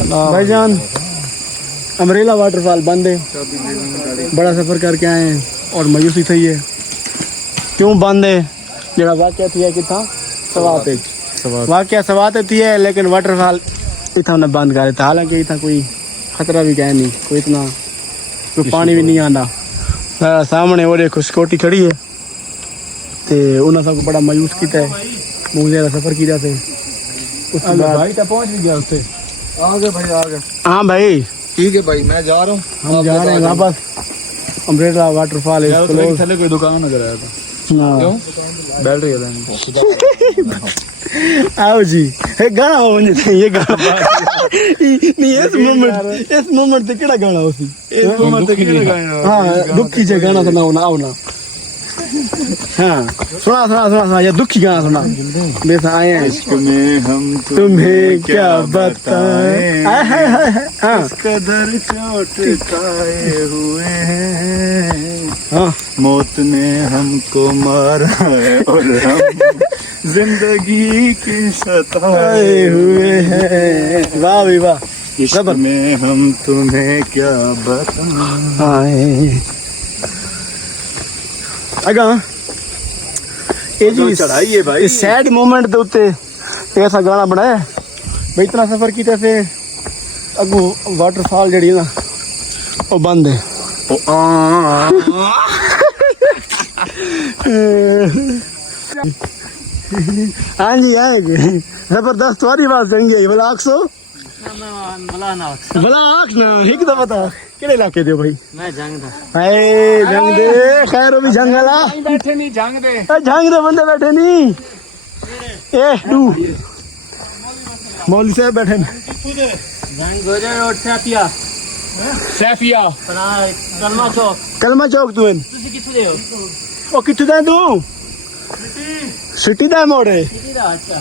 भाईजान umbrella waterfall बंद है, बड़ा सफर करके आए हैं और मायूसी थी है। क्यों बंद है? जरा वाक्य थी है कितना सवाते वाक्य सवाते थी है, लेकिन वाटरफॉल इतना ने बंद कर दिया। हालांकि इतना कोई खतरा भी कह नहीं, कोई इतना कोई पानी भी नहीं आना। सामने वो देखो सिक्योरिटी खड़ी है, तो उन्होंने सबको बड़ा मायूस किया है। मुझे सफर किया थे भाई तक पहुंच भी गया उससे आगे भाई आगे। हाँ भाई ठीक है भाई, मैं जा रहा हूँ। हम जा रहे हैं वापस। अमरेला वाटरफॉल है, थले कोई दुकान नजर आया था। क्यों बैटरी है आओ जी एक गाना हो ये गाना नहीं इस मोमेंट ते केड़ा गाना होसी इस मोमेंट ते केड़ा गाना? हां दुखी जे गाना सुनाओ ना, आओ ना। हाँ सुना ये दुखी गाना सुना। बेस आए हैं इश्क में हम तुम्हें क्या बताएं, हाँ कदर चोट खाए हुए हैं। हाँ मौत ने हमको मारा है और हम जिंदगी की सताए हुए हैं। वाह भी वाह। इश्क में हम तुम्हें क्या बताएं। अगा ये जी चढ़ाई है भाई, इस सैड मोमेंट दे उत्ते ऐसा गाना बनाया भाई। इतना सफर किया थे अगू वाटरफॉल जड़ी ना वो बंद है। हाँ जी आएंगे जबरदस्त वाली बात देंगे। ब्लाक सो ब्लाक ना एक दफा बता केड़े इलाके दे भाई? मैं जंग दा हाय जंग दे खैर भी जंगला बैठे नहीं जंग दे जंग दे बंदे बैठे नहीं। ए डू मौलवी साहब बैठे जंग गोरे रोड से आतिया सैफिया कलमा चौक तू ਤੁਸੀਂ ਕਿੱਥੇ ਦੇ ਹੋ? ओ कित्थे दा तू? सिटी दा मोड़े ਸਿਟੀ ਦਾ ਅੱਛਾ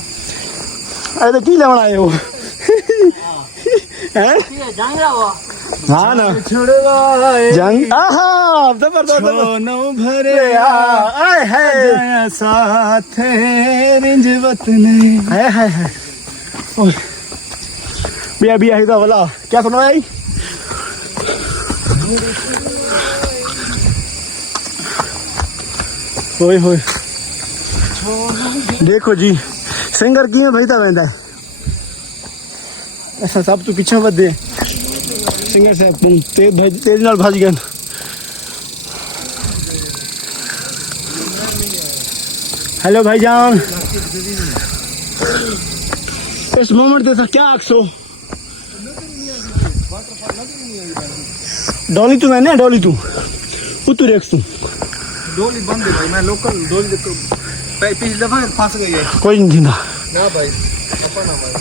अरे की लेवन आए हो? हैं ਕੀ ਜੰਗ ਦਾ ਵਾ हाँ ना जंग आहा जबरदस्त सोनों भरे आए है साथ रिंजवत ने हाय हाय हाय बिया बिया ही था वाला क्या सुना भाई? होए होए देखो जी सिंगर किवें भजदा वैंदा है। ऐसा सब तो पीछे वधे सिंगर साहब तेज नाल भज गए। हेलो भाईजान इस मोमेंट दे क्या आखसो? डॉली तू मैंने डॉली तू तू देख तू डोली बंद है भाई। मैं लोकल डोली पिछली दफा फंस गई है। कोई नहीं थी ना भाई अपना भाई